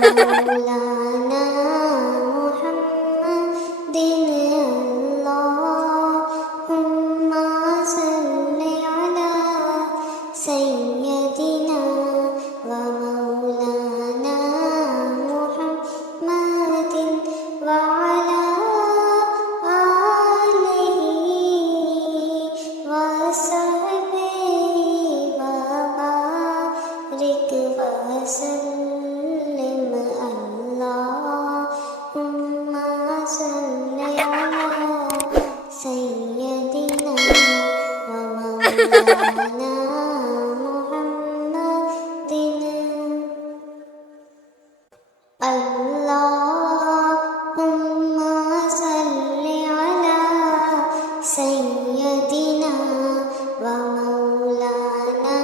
मौलाना मुहम्मदिन अल्लाहुम्मा सल्लि अला सय्यदिना व मौलाना मुहम्मदिन व अला आलिहि व सहबिहि व बारिक व सल्लिम अल्लाहुम्मा सल्लि अला सय्यदिना व मौलाना मुहम्मदिन अल्लाहुम्मा सल्लि अला सय्यदिना व मौलाना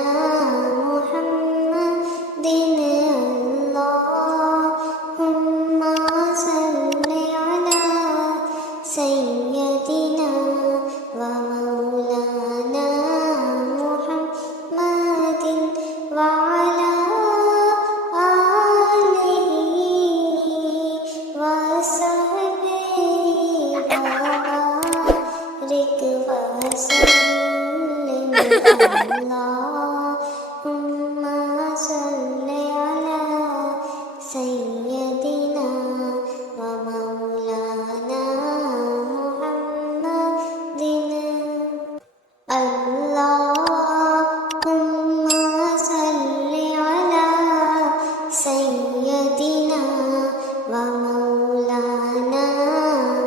मुहम्मदिन अल्लाहुम्मा सल्लि अला सय्यदिना व मौलाना मुहम्मदिन व अला आलिहि व सहबिहि व बारिक व सल्लिम अल्लाहुम्मा सल्लि अला सय्यदिना व मौलाना मुहम्मदिन अल्लाहुम्मा सल्लि अला सय्यदिना व मौलाना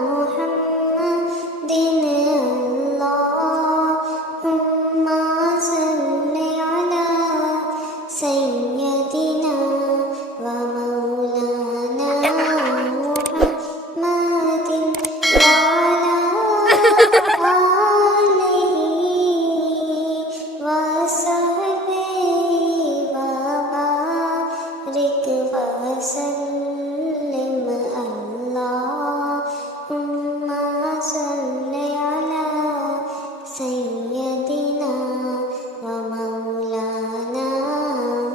मुहम्मदिन अल्लाहुम्मा सल्लि अला सय्यदिना व मौलाना मुहम्मदिन व अला आलिहि व सहबिहि व बारिक व सल्लिम अल्लाहुम्मा सल्लि अला सय्यदिना व मौलाना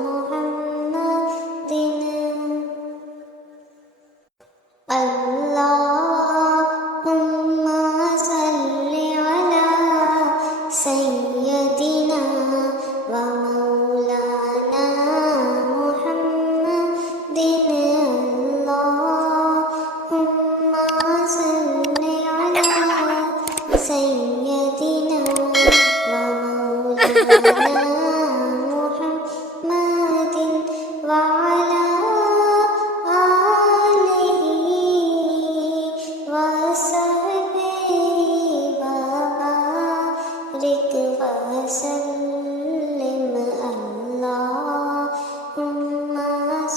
मुहम्मदिन अल्लाहुम्मा सल्लि अला सय्यदिना व मौलाना मुहम्मदिन अल्लाहुम्मा सल्लि अला सय्यदिना व मौलाना मुहम्मदिन व अला आलिहि व सहबिहि व बारिक व सल्लिम अल्लाहुम्मा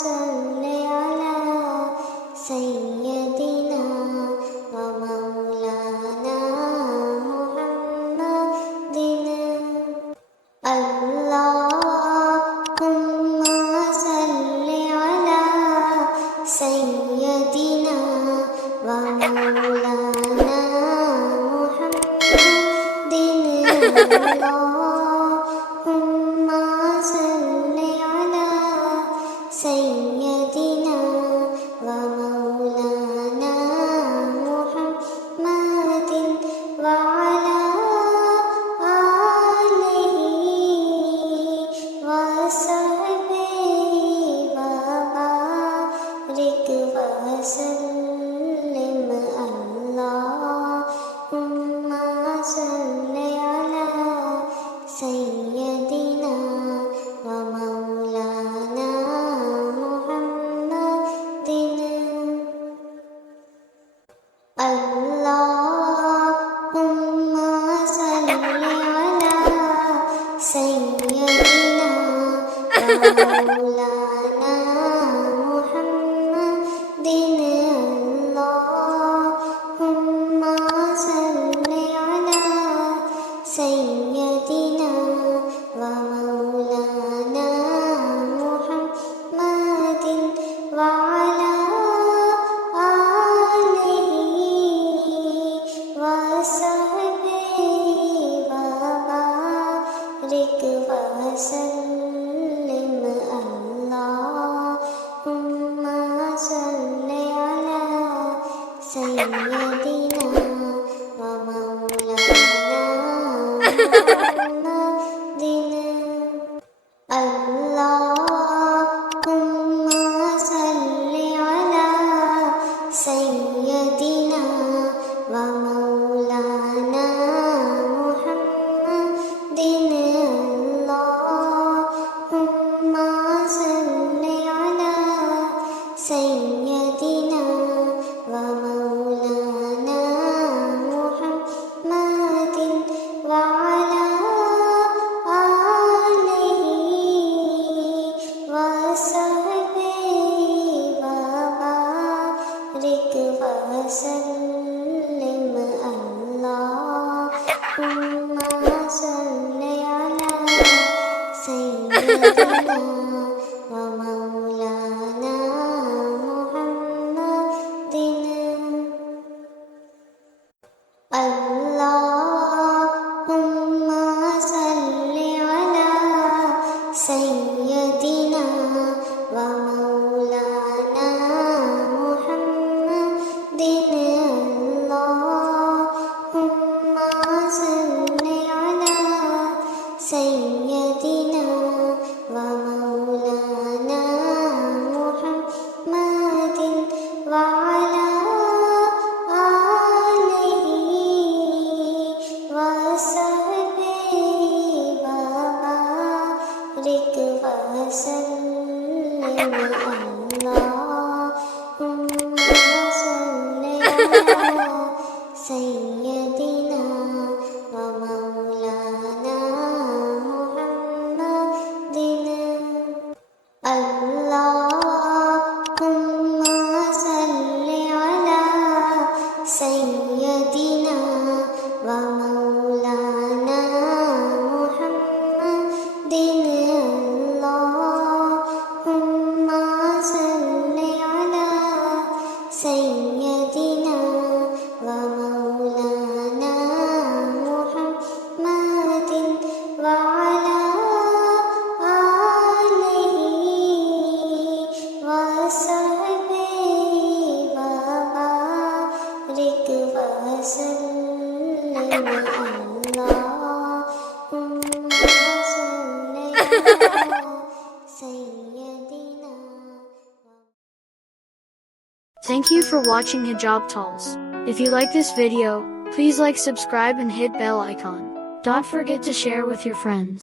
सल्लि अला सय्यदिना व मौलाना मुहम्मदिन अल्लाहुम्मा सल्लि अला सय्यदिना व मौलाना मुहम्मदिन अल्लाहुम्मा सल्लि अला सय्यदिना व मौलाना मुहम्मदिन व अला आलिहि व सहबिहि व बारिक व सल्लिम अल्लाहुम्मा सल्लि अला सय्यदिना व मौलाना मुहम्मदिन अल्लाहुम्मा सल्लि अला सय्यदिना व मौलाना मुहम्मदिन अल्लाहुम्मा सल्लि अला सय्यदिना व मौलाना मुहम्मदिन व अला आलिहि व सहबिहि व बारिक व सल्लिम अल्लाहुम्मा Thank you for watching Hijab Talks. If you like this video, please like, subscribe and hit bell icon. Don't forget to share with your friends.